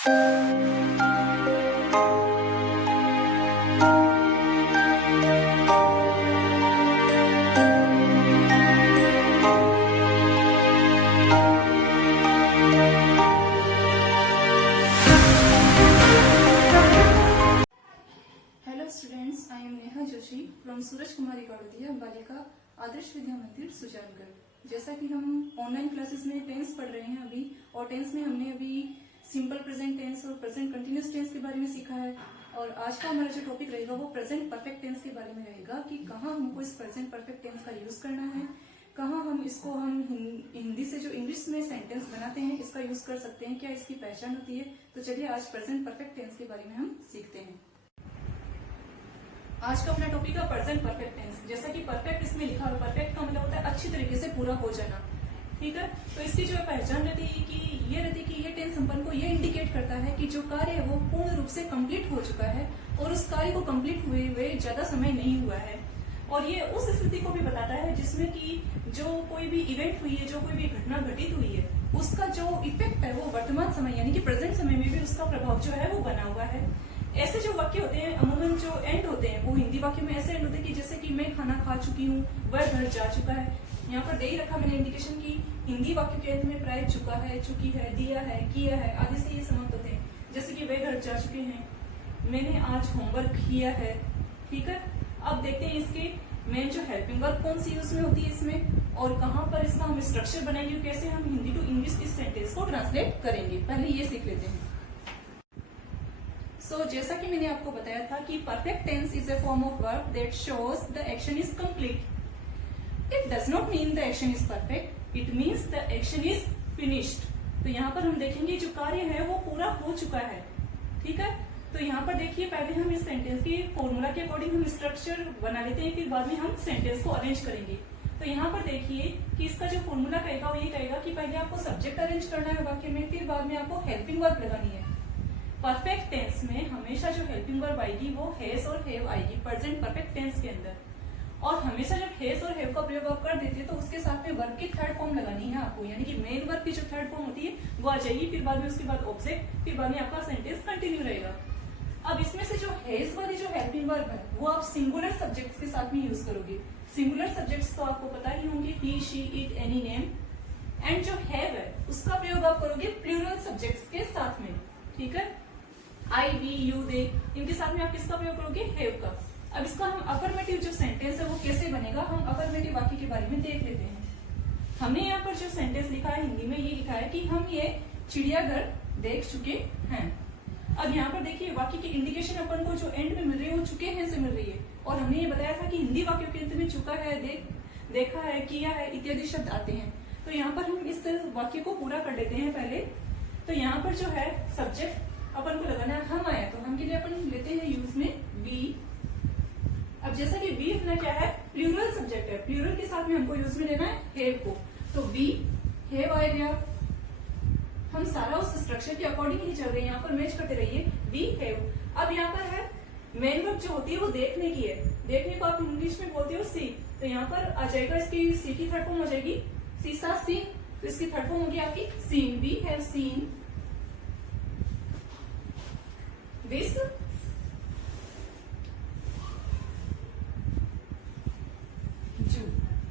Students, I am Neha Joshi from सूरज कुमारी गौड़िया बालिका आदर्श विद्या मंदिर सुजानगढ़। जैसा कि हम ऑनलाइन क्लासेस में टेंस पढ़ रहे हैं अभी, और टेंस में हमने अभी सिंपल प्रेजेंट टेंस और प्रेजेंट कंटिन्यूअस टेंस के बारे में सीखा है। और आज का हमारा जो टॉपिक रहेगा वो प्रेजेंट परफेक्ट टेंस के बारे में रहेगा कि कहाँ हमको इस प्रेजेंट परफेक्ट टेंस का यूज करना है, कहाँ हम इसको हिंदी से जो इंग्लिश में सेंटेंस बनाते हैं इसका यूज कर सकते हैं, क्या इसकी पहचान होती है। तो चलिए आज प्रेजेंट परफेक्ट टेंस के बारे में हम सीखते हैं। आज का अपना टॉपिक है प्रेजेंट परफेक्ट टेंस। जैसा कि परफेक्ट इसमें लिखा हुआ, परफेक्ट का मतलब होता है अच्छी तरीके से पूरा हो जाना, ठीक है। तो इसकी जो पहचान रहती है कि ये टेंस अपन को ये इंडिकेट करता है कि जो कार्य है वो पूर्ण रूप से कंप्लीट हो चुका है और उस कार्य को कंप्लीट हुए हुए ज्यादा समय नहीं हुआ है। और ये उस स्थिति को भी बताता है जिसमें कि जो कोई भी इवेंट हुई है, जो कोई भी घटना घटित हुई है, उसका जो इफेक्ट है वो वर्तमान समय यानी कि प्रेजेंट समय में भी उसका प्रभाव जो है वो बना हुआ है। ऐसे जो वाक्य होते हैं अमूमन जो एंड होते हैं वो हिंदी वाक्य में ऐसे एंड होते हैं कि जैसे कि मैं खाना खा चुकी हूँ, वह घर जा चुका है। यहाँ पर दे ही रखा मैंने इंडिकेशन की हिंदी वाक्य के अंत में प्राय चुका है, चुकी है, दिया है, किया है आदि से ये समाप्त होते हैं। जैसे कि वे घर जा चुके हैं, मैंने आज होमवर्क किया है, ठीक है। अब देखते हैं इसके मेन जो हेल्पिंग वर्ब कौन सी यूज में होती है इसमें, और कहाँ पर इसका हम स्ट्रक्चर बनाएंगे, कैसे हम हिंदी टू इंग्लिश इस सेंटेंस को ट्रांसलेट करेंगे। पहले ये सीख लेते हैं। जैसा कि मैंने आपको बताया था कि perfect tense is a form of verb that shows the action is complete. It does not mean the action is perfect, it means the action is finished. तो यहाँ पर हम देखेंगे जो कार्य है वो पूरा हो चुका है, ठीक है। तो यहाँ पर देखिए पहले हम इस सेंटेंस के फॉर्मूला के अकॉर्डिंग हम स्ट्रक्चर बना लेते हैं, फिर बाद में हम सेंटेंस को अरेंज करेंगे। तो यहाँ पर देखिए कि इसका जो फॉर्मूला कहेगा वो ये कहेगा कि पहले आपको सब्जेक्ट अरेंज करना है वाक्य में, फिर बाद में आपको हेल्पिंग वर्ब लगानी है। परफेक्ट टेंस में हमेशा जो हेल्पिंग वर्ब आएगी वो हैज और हैव आएगी प्रेजेंट परफेक्ट टेंस के अंदर। और हमेशा जब हैज और हैव का प्रयोग आप कर देते हैं तो उसके साथ में वर्ब की थर्ड फॉर्म लगानी है आपको, यानी कि मेन वर्ब की जो थर्ड फॉर्म होती है वो आ जाएगी, फिर बाद में उसके बाद ऑब्जेक्ट, फिर बाद में आपका सेंटेंस कंटिन्यू रहेगा। अब इसमें से जो हैज वाली जो हेल्पिंग वर्ब है वो आप सिंगुलर सब्जेक्ट्स के साथ में यूज करोगे। सिंगुलर सब्जेक्ट्स तो आपको पता ही होंगे, he, she, it, any, name. And जो हैव है उसका प्रयोग आप करोगे प्लूरल सब्जेक्ट्स के साथ में, ठीक है। आई, वी, यू, दे, इनके साथ में आप किसका प्रयोग करोगे, हैव का। अब इसका हम अफर्मेटिव जो सेंटेंस है वो कैसे बनेगा, हम अफर्मेटिव वाक्य के बारे में देख लेते हैं। हमने यहाँ पर जो सेंटेंस लिखा है हिंदी में ये लिखा है कि हम ये चिड़ियाघर देख चुके हैं। अब यहाँ पर देखिए वाक्य की इंडिकेशन अपन को जो एंड में मिल रही है वो चुके हैं से मिल रही है, और हमने ये बताया था कि हिंदी वाक्यों के अंत में चुका है, देखा है, किया है इत्यादि शब्द आते हैं। तो यहाँ पर हम इस वाक्य को पूरा कर लेते हैं पहले। तो यहाँ पर जो है सब्जेक्ट अपन को लगाना है हम आया, तो हम के लिए अपन लेते हैं यूज में वी। अब जैसा कि वी अपना क्या है प्लूरल सब्जेक्ट है, प्लूरल के साथ में हमको यूज में लेना है हैव को, तो वी हैव आ गया। हम सारा उस स्ट्रक्चर के अकॉर्डिंग ही चल रहे हैं, यहाँ पर मैच करते रहिए वी हैव। अब यहाँ पर है मेन वर्ब जो होती है वो देखने की है, देखने को आप इंग्लिश में बोलते हो सी, तो यहाँ पर आ जाएगा इसकी सी की थर्ड फॉर्म हो जाएगी सीसा सीन, तो इसकी थर्ड फॉर्म होगी आपकी seen. We have seen this zoo,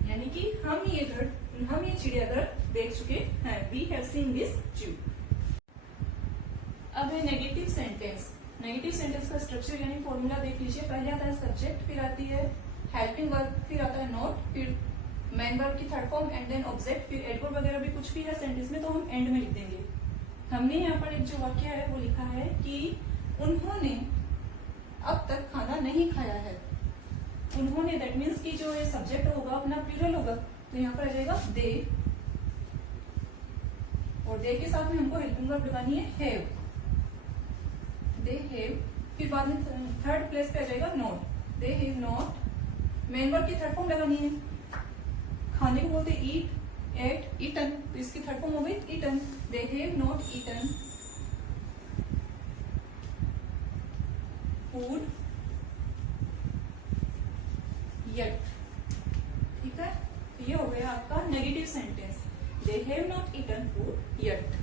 यानी कि हम ये चिड़ियाघर देख चुके हैं। वी हैव सीन दिस जू। अब है नेगेटिव सेंटेंस। नेगेटिव सेंटेंस का स्ट्रक्चर यानी फॉर्मूला देख लीजिए। पहले आता है सब्जेक्ट, फिर आती है हेल्पिंग वर्ब, फिर आता है नॉट, फिर मेन वर्ब की third form, and then object, फिर एडवर्ब वगैरह भी कुछ भी है सेंटेंस में तो हम एंड में लिख देंगे। हमने यहाँ पर एक जो वाक्य है वो लिखा है कि उन्होंने अब तक खाना नहीं खाया है। उन्होंने दैट मीन्स कि जो ये सब्जेक्ट होगा अपना प्लूरल होगा, तो यहाँ पर आ जाएगा दे, और दे के साथ में हमको हेल्पिंग वर्ब लगानी है हैव, दे हैव। फिर बाद में थर्ड प्लेस पे आ जाएगा not, they have not. Main verb की थर्ड फॉर्म लगानी है, खाने को बोलते ईट, एट, ईटन, तो इसकी थर्ड फॉर्म हो गई eaten, they have not eaten food yet, ठीक है। तो ये हो गया आपका negative sentence, they have not eaten food yet.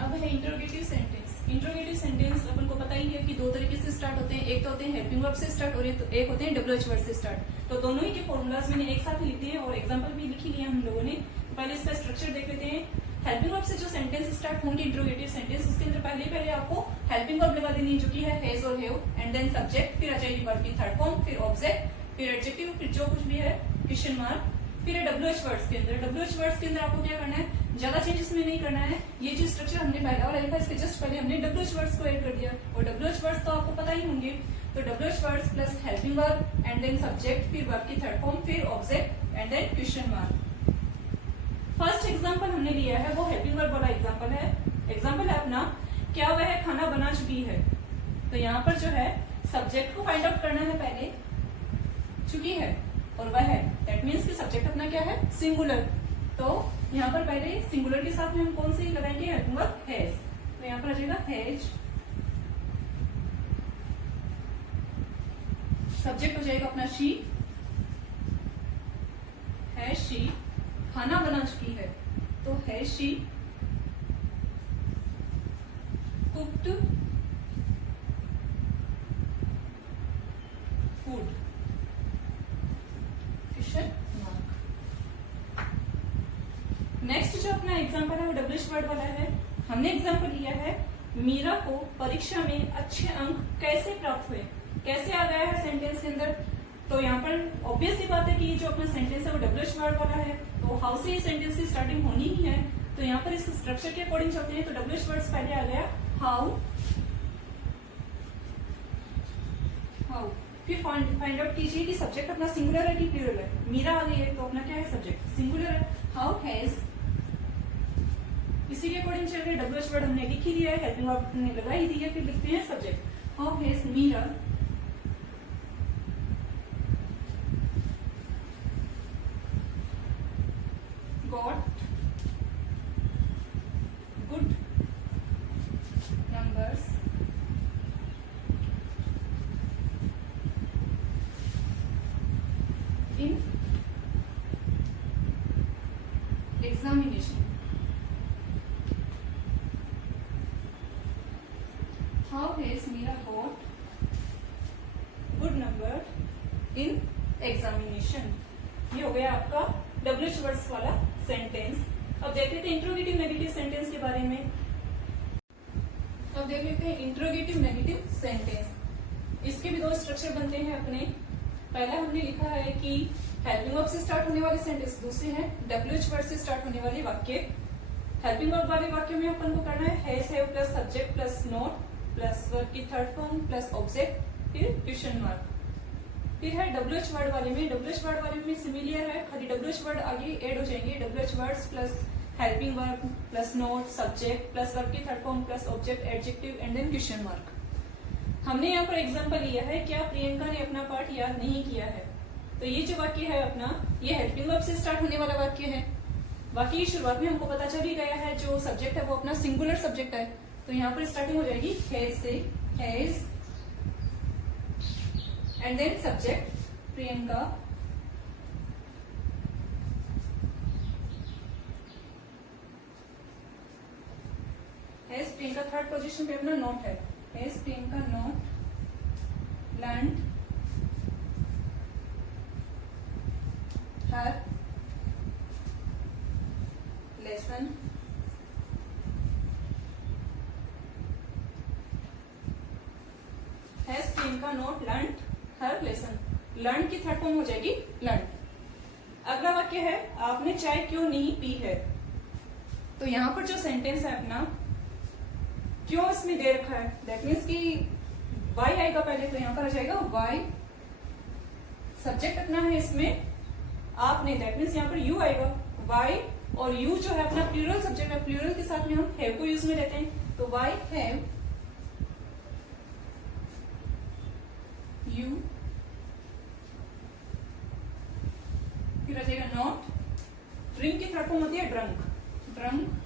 अब अब है इंट्रोगेटिव सेंटेंस। इंट्रोगेटिव सेंटेंस अपन को पता ही है कि दो तरीके से स्टार्ट होते हैं, एक तो होते हैं हेल्पिंग वर्ब से स्टार्ट और एक होते हैं डब्ल्यूएच वर्ड से स्टार्ट। तो दोनों ही के फॉर्मूलाज मैंने एक साथ ही लिखे हैं और एग्जांपल भी लिखी लिया हम लोगों ने। तो पहले इसका स्ट्रक्चर देख लेते हैं। हेल्पिंग वर्ब से जो सेंटेंस स्टार्ट होंगे इंट्रोगेटिव सेंटेंस, उसके अंदर पहले आपको हेल्पिंग वर्ब लगा देनी है जो कि है हैज और हैव, एंड देन सब्जेक्ट, फिर आ जाएगी वर्ब की थर्ड फॉर्म, फिर ऑब्जेक्ट, फिर एडजेक्टिव, फिर जो कुछ भी है क्वेश्चन मार्क, फिर है डब्ल्यूएच वर्ड्स के अंदर। डब्ल्यूएच वर्ड्स के अंदर आपको क्या करना है, ज्यादा चेंजेस में नहीं करना है। ये जो स्ट्रक्चर हमने पहला वाला लिखा इसके जस्ट पहले हमने डब्ल्यूएच वर्ड्स को ऐड कर दिया, और डब्ल्यूएच वर्ड्स तो आपको पता ही होंगे। तो WH words plus helping verb and then subject, फिर वर्ब की थर्ड फॉर्म, फिर object and then question mark. First example हमने लिया है वो हेल्पिंग वर्ब वाला एग्जांपल है। एग्जांपल है अपना, क्या वह खाना बना चुकी है। तो यहाँ पर जो है सब्जेक्ट को फाइंड आउट करना है पहले, चुकी है और वह है, दैट मीन्स कि सब्जेक्ट अपना क्या है, सिंगुलर। तो यहाँ पर पहले सिंगुलर के साथ में हम कौन सी लगाएंगे, हेल्पिंग वर्ब हैज। तो यहाँ पर आ जाएगा हैज, सब्जेक्ट हो जाएगा अपना शी, हैज शी खाना बना चुकी है, तो has she cooked food, question mark. Next जो अपना एग्जांपल है वो डब्ल्यूएच वर्ड वाला है। हमने एग्जांपल लिया है, मीरा को परीक्षा में अच्छे अंक कैसे प्राप्त हुए। कैसे आ गया है सेंटेंस के अंदर, तो यहाँ पर ऑब्वियस सी बात है कि जो अपना सेंटेंस है वो डब्ल्यूएच वर्ड वाला है, तो हाउ से सेंटेंस की स्टार्टिंग होनी ही है। तो यहाँ पर इस स्ट्रक्चर के अकॉर्डिंग चलते हैं। तो डब्ल्यूएच वर्ड्स पहले आ गया हाउ, फिर फाइंड आउट कीजिए कि सब्जेक्ट अपना सिंगुलर है कि प्लूरल है। मीरा आ गई है तो अपना क्या है, सब्जेक्ट सिंगुलर है। हाउ हैज, इसी के अकॉर्डिंग चल रहे डब्ल्यूएच वर्ड हमने लिख ही दिया है, हेल्पिंग वर्ब हमने लगा ही दी है, फिर लिखते हैं subject. How has Meera got good numbers in examination। How has Meera got good number in examination। ये हो गया आपका डब्ल्यूएच वर्ड्स वाला सेंटेंस। अब देख लेते हैं इंट्रोगेटिव नेगेटिव सेंटेंस के बारे में। अब देख लेते हैं इंट्रोगेटिव नेगेटिव सेंटेंस। इसके भी दो स्ट्रक्चर बनते हैं अपने। पहला हमने लिखा है कि हेल्पिंग वर्ब से स्टार्ट होने वाले सेंटेंस, दूसरे हैं डब्ल्यूएच वर्ड से स्टार्ट होने वाले वाक्य। हेल्पिंग वर्ब वाले वाक्य में अपन को करना है has have plus subject plus note plus verb की थर्ड फॉर्म प्लस ऑब्जेक्ट, फिर क्वेश्चन मार्क। फिर है डब्ल्यूएच वर्ड वाले में, डब्ल्यूएच वर्ड वाले में सिमिलर है, खाली डब्ल्यूएच वर्ड आगे ऐड हो जाएंगे। WH words plus helping verb plus not subject plus verb की third form plus object adjective and then question mark. हमने यहाँ पर एग्जांपल लिया है, क्या प्रियंका ने अपना पाठ याद नहीं किया है। तो ये जो वाक्य है अपना, ये हेल्पिंग वर्ब से स्टार्ट होने वाला वाक्य है। वाक्य की शुरुआत में हमको पता चल ही गया है जो सब्जेक्ट है वो अपना सिंगुलर सब्जेक्ट है, तो यहाँ पर स्टार्टिंग हो जाएगी हैज से, has and then subject Priyanka, has Priyanka third position पे अपना नोट है, has Priyanka not learned her lesson has Priyanka not learned her lesson. Learn की थर्ड फॉर्म हो जाएगी लर्न। अगला वाक्य है, आपने चाय क्यों नहीं पी है। तो यहाँ पर जो सेंटेंस है अपना, क्यों इसमें दे रखा है, दैट मीन्स कि वाई आएगा पहले, तो यहाँ पर आ जाएगा वाई। सब्जेक्ट अपना है इसमें आपने, दैट मीन्स यहाँ पर यू आएगा। वाई और यू जो है अपना प्लूरल सब्जेक्ट है, प्लूरल के साथ में हम हैव को यूज में लेते हैं, तो वाई हैव यू, फिर आ जाएगा नॉट। ड्रिंक की थर्ड फॉर्म होती है ड्रंक, ड्रंक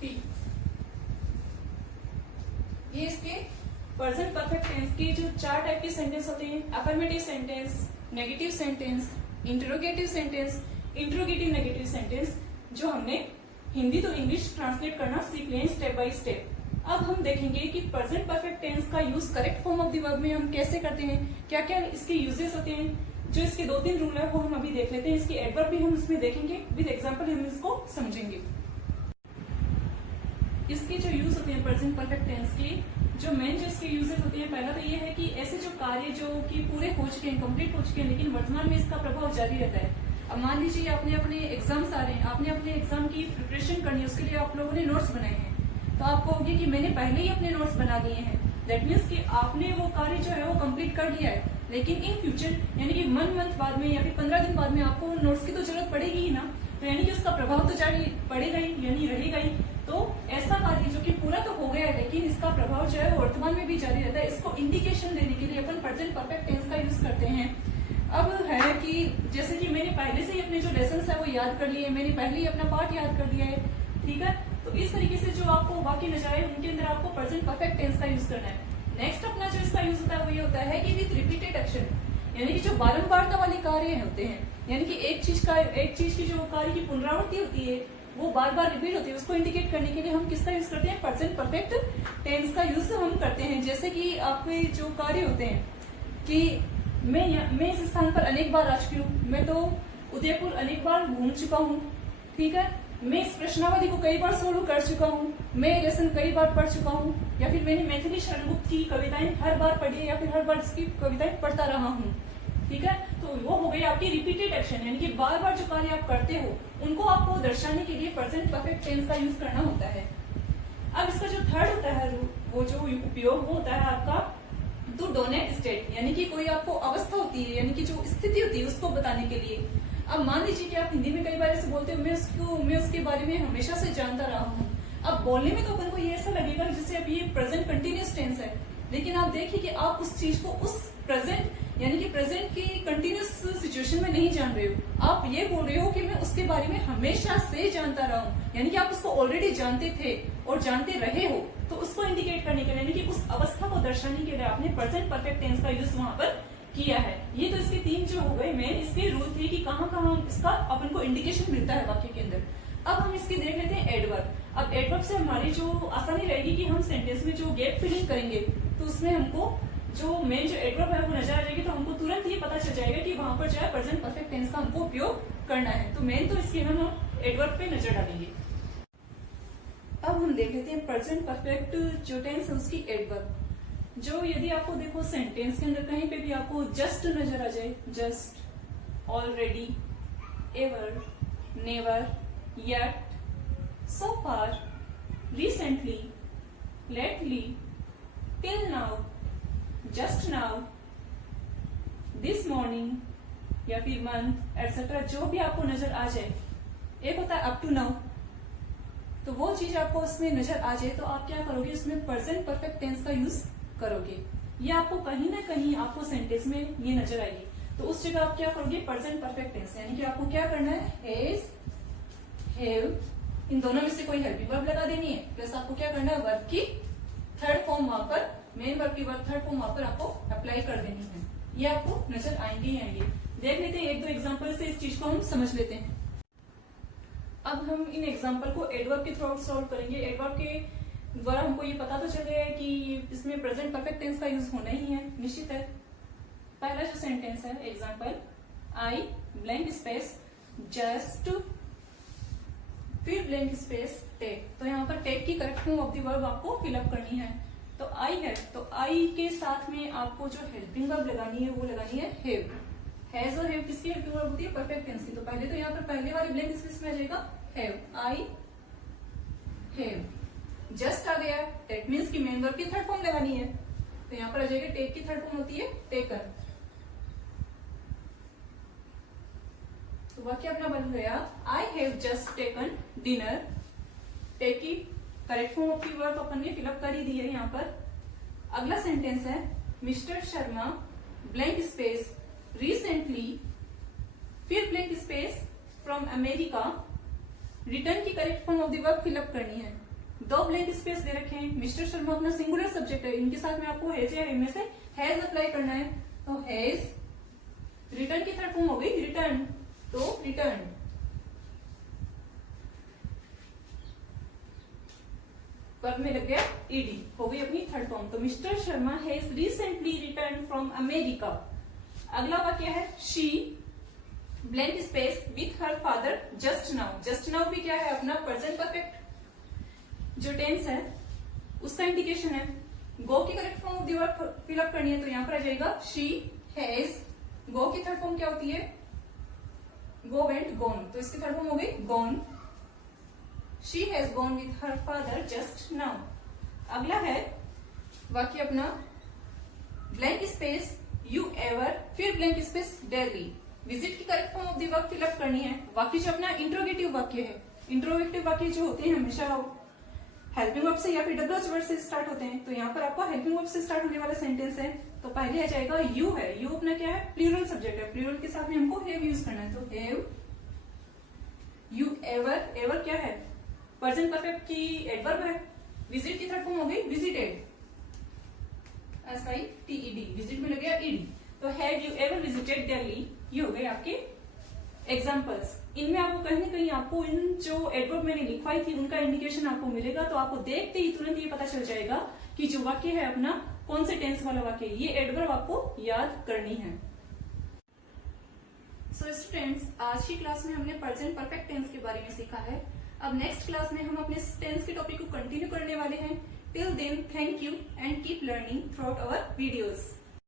टी। ये इसके प्रेजेंट परफेक्ट टेंस के जो चार टाइप के सेंटेंस होते हैं, affirmative sentence, negative sentence, interrogative sentence, interrogative negative sentence. जो हमने हिंदी टू इंग्लिश ट्रांसलेट करना सीख लिया स्टेप बाय स्टेप। अब हम देखेंगे कि प्रेजेंट परफेक्ट टेंस का use correct form of the verb में हम कैसे करते हैं, क्या क्या इसके यूजेस होते हैं। जो इसके 2-3 रूल है वो हम अभी देख लेते हैं। इसके एडवर्ब भी हम इसमें देखेंगे, विद एग्जांपल हम इसको समझेंगे। इसके जो यूज होते हैं प्रेजेंट परफेक्ट टेंस के, जो मेन जो इसके यूजेस होते हैं, पहला तो ये है कि ऐसे जो कार्य जो कि पूरे हो चुके हैं, कंप्लीट हो चुके हैं, लेकिन वर्तमान में इसका प्रभाव जारी रहता है। अब मान लीजिए आपने अपने एग्जाम्स आ रहे हैं, आपने अपने एग्जाम की प्रिपरेशन करनी है, उसके लिए आप लोगों ने नोट्स बनाए हैं, तो आप कहोगे कि मैंने पहले ही अपने नोट्स बना लिए हैं। दैट मीन्स कि आपने वो कार्य जो है वो कंप्लीट कर लिया है, लेकिन इन फ्यूचर यानी कि 1 मंथ बाद में या फिर 15 दिन बाद में आपको नोट्स की तो जरूरत पड़ेगी ही ना, तो यानी कि उसका प्रभाव तो जारी पड़ेगा ही, यानी रहेगा ही। तो ऐसा कार्य जो कि पूरा तो हो गया है लेकिन इसका प्रभाव जो है वो वर्तमान में भी जारी रहता है, इसको इंडिकेशन देने के लिए अपन प्रेजेंट परफेक्ट टेंस का यूज करते हैं। अब है कि जैसे कि मैंने पहले से ही अपने जो लेसन है वो याद कर लिए, मैंने पहले ही अपना पार्ट याद कर लिया है, ठीक है। तो इस तरीके से जो आपको वाक्य नजर आए उनके अंदर आपको प्रेजेंट परफेक्ट टेंस का यूज करना है। नेक्स्ट अपना जो इसका यूज होता है वो ये होता है कि विद रिपीटेड एक्शन, यानी कि जो बारंबारता वाले कार्य होते हैं, यानी कि एक चीज की जो कार्य की पुनरावृत्ति होती है वो बार बार रिपीट होती है, उसको इंडिकेट करने के लिए हम किसका यूज करते हैं, प्रेजेंट परफेक्ट टेंस का यूज हम करते हैं। जैसे कि आपके जो कार्य होते हैं कि मैं इस स्थान पर अनेक बार आ चुकी हूँ, मैं तो उदयपुर अनेक बार घूम चुका हूँ, ठीक है, मैं इस प्रश्नावली को कई बार सोल्व कर चुका हूँ, मैं लेसन कई बार पढ़ चुका हूँ, या फिर मैंने मैथिली शरण गुप्त की कविताएं हर बार पढ़ी है या फिर हर बार इसकी कविताएं पढ़ता रहा हूँ, ठीक है। तो वो हो गई आपकी रिपीटेड एक्शन, यानी कि बार बार जो कार्य आप करते हो उनको आपको दर्शाने के लिए प्रेजेंट परफेक्ट टेंस का यूज करना होता है। अब इसका जो थर्ड होता है वो जो उपयोग वो होता है आपका टू डोनेट स्टेट, यानी कि कोई आपको अवस्था होती है, यानी कि जो स्थिति होती है उसको बताने के लिए। अब मान लीजिए कि आप हिंदी में कई बार ऐसे बोलते हो मैं उसके बारे में हमेशा से जानता रहा हूँ। अब बोलने में तो अपन को ये ऐसा लगेगा जैसे अब ये प्रेजेंट कंटिन्यूस टेंस है, लेकिन आप देखिए कि आप उस चीज को उस प्रेजेंट यानी कि प्रेजेंट की कंटिन्यूस सिचुएशन में नहीं जान रहे हो, आप ये बोल रहे हो कि मैं उसके बारे में हमेशा से जानता रहा हूँ, यानी कि आप उसको ऑलरेडी जानते थे और जानते रहे हो। तो उसको इंडिकेट करने के लिए यानी कि उस अवस्था को दर्शाने के लिए आपने प्रेजेंट परफेक्ट टेंस का यूज वहां पर किया है। ये तो इसके 3 जो हो गए मेन, इसके रूल थे कि कहाँ कहाँ इसका अपन को इंडिकेशन मिलता है वाक्य के अंदर। अब हम इसकी देख लेते हैं एडवर्ब। अब एडवर्ब से हमारी जो आसानी रहेगी कि हम सेंटेंस में जो गैप फिलिंग करेंगे तो उसमें हमको जो मेन जो एडवर्ब है वो नजर आ जाएगी, तो हमको तुरंत ये पता चल जाएगा कि वहां पर जो है प्रेजेंट परफेक्ट टेंस का हमको उपयोग करना है। तो मेन तो इसके हम एडवर्ब पे नजर डालेंगे। अब हम देख लेते हैं प्रेजेंट परफेक्ट जो टेंस है उसकी एडवर्ब। जो यदि आपको देखो सेंटेंस के अंदर कहीं पे भी आपको जस्ट नजर आ जाए, just, already, ever, never, yet, so far, recently, lately, till now, just now, this morning या फिर मंथ एटसेट्रा जो भी आपको नजर आ जाए। एक होता है अप टू नाउ, तो वो चीज आपको उसमें नजर आ जाए तो आप क्या करोगे, उसमें प्रेजेंट परफेक्ट टेंस का यूज करोगे। ये आपको कहीं ना कहीं आपको सेंटेंस में ये नजर आएगी, तो उस जगह आप क्या करोगे, प्रेजेंट परफेक्ट टेंस, यानी कि आपको क्या करना है, हैज, हैव, इन दोनों में से कोई हेल्पिंग वर्ब लगा देनी है, प्लस आपको क्या करना है, वर्ब की थर्ड फॉर्म वहां पर, मेन वर्ब की वर्ब थर्ड फॉर्म वहां पर आपको अप्लाई कर देनी है। ये आपको नजर आएंगे ही आएंगे। देख लेते हैं 1-2 एग्जांपल से इस चीज को हम समझ लेते हैं। अब हम इन एग्जांपल को एडवर्ब के थ्रू सॉल्व करेंगे। एडवर्ब के द्वारा हमको ये पता तो चल गया है कि इसमें प्रेजेंट परफेक्ट टेंस का यूज होना ही है, निश्चित है। पहला जो सेंटेंस है एग्जांपल, आई ब्लैंक स्पेस जस्ट, फिर ब्लैंक स्पेस टेक। तो यहाँ पर टेक की correct form of the verb आपको फिलअप करनी है। तो आई है, तो आई के साथ में आपको जो हेल्पिंग वर्ब लगानी है वो लगानी है हैव। हैज और हैव किसकी हेल्पिंग वर्ब होती है, परफेक्ट टेंस की। तो पहले तो यहाँ पर पहले वाले ब्लैंक स्पेस में आ जाएगा हैव, आई हैव। जस्ट आ गया, दैट मीन्स की मेन वर्ब की थर्ड फॉर्म लगानी है, तो यहाँ पर आ जाएगा टेक की थर्ड फॉर्म होती है टेकन। तो वाक्य अपना बन गया, I have just taken dinner. Take की correct form of the verb अपन ने फिलअप कर ही दी है यहाँ पर। अगला सेंटेंस है, mister Sharma blank space recently, फिर blank space from America. Return की correct form of the verb fill up करनी है। 2 ब्लैंक स्पेस दे रखे हैं, मिस्टर शर्मा अपना सिंगुलर सब्जेक्ट है, इनके साथ में आपको हैज या हैव में से हैज अप्लाई करना है। तो हैज, रिटर्न की थर्ड फॉर्म हो गई रिटर्न, तो रिटर्न। वर्ब में लग गया ईडी, हो गई अपनी थर्ड फॉर्म। तो mister Sharma has recently return from America. अगला वाक्य है she blank space with her father just now. Just now भी क्या है अपना प्रेजेंट परफेक्ट जो टेंस है उसका इंडिकेशन है। गो की correct form of the verb fill up करनी है तो यहां पर आ जाएगा शी हैज। गो की थर्ड फॉर्म क्या होती है? गो वेंट गोन, तो इसकी थर्ड फॉर्म हो गई gone. She has gone with her father just now. अगला है वाक्य अपना ब्लैंक स्पेस यू एवर फिर ब्लैंक स्पेस डेली। विजिट की correct form of the verb fill up करनी है। वाक्य जो अपना इंट्रोगेटिव वाक्य है, इंट्रोगेटिव वाक्य जो होते हैं हमेशा हेल्पिंग वर्ब से या फिर डब्ल्यूएच वर्ड से स्टार्ट होते हैं। तो यहाँ पर आपका हेल्पिंग वर्ब से स्टार्ट होने वाला सेंटेंस है। तो पहले आ जाएगा यू है। यू अपना क्या है? प्लूरल सब्जेक्ट है। प्लूरल के साथ में हमको हैव यूज करना है। तो हैव यू एवर। एवर क्या है? प्रेजेंट परफेक्ट की एडवर्ब है। विजिट की थर्ड फॉर्म हो गई विजिटेड, SITED। विजिट में लग गया ईडी। तो have you ever visited Delhi, ये हो गए आपके एग्जाम्पल्स। इनमें आपको कहीं ना कहीं आपको इन जो एडवर्ब मैंने लिखवाई थी उनका इंडिकेशन आपको मिलेगा। तो आपको देखते ही तुरंत ये पता चल जाएगा कि जो वाक्य है अपना कौन से टेंस वाला वाक्य है। ये एडवर्ब आपको याद करनी है। सो स्टूडेंट्स, आज की क्लास में हमने प्रेजेंट परफेक्ट टेंस के बारे में सीखा है। अब नेक्स्ट क्लास में हम अपने टेंस के टॉपिक को कंटिन्यू करने वाले हैं। Till then, thank you and keep learning throughout our videos.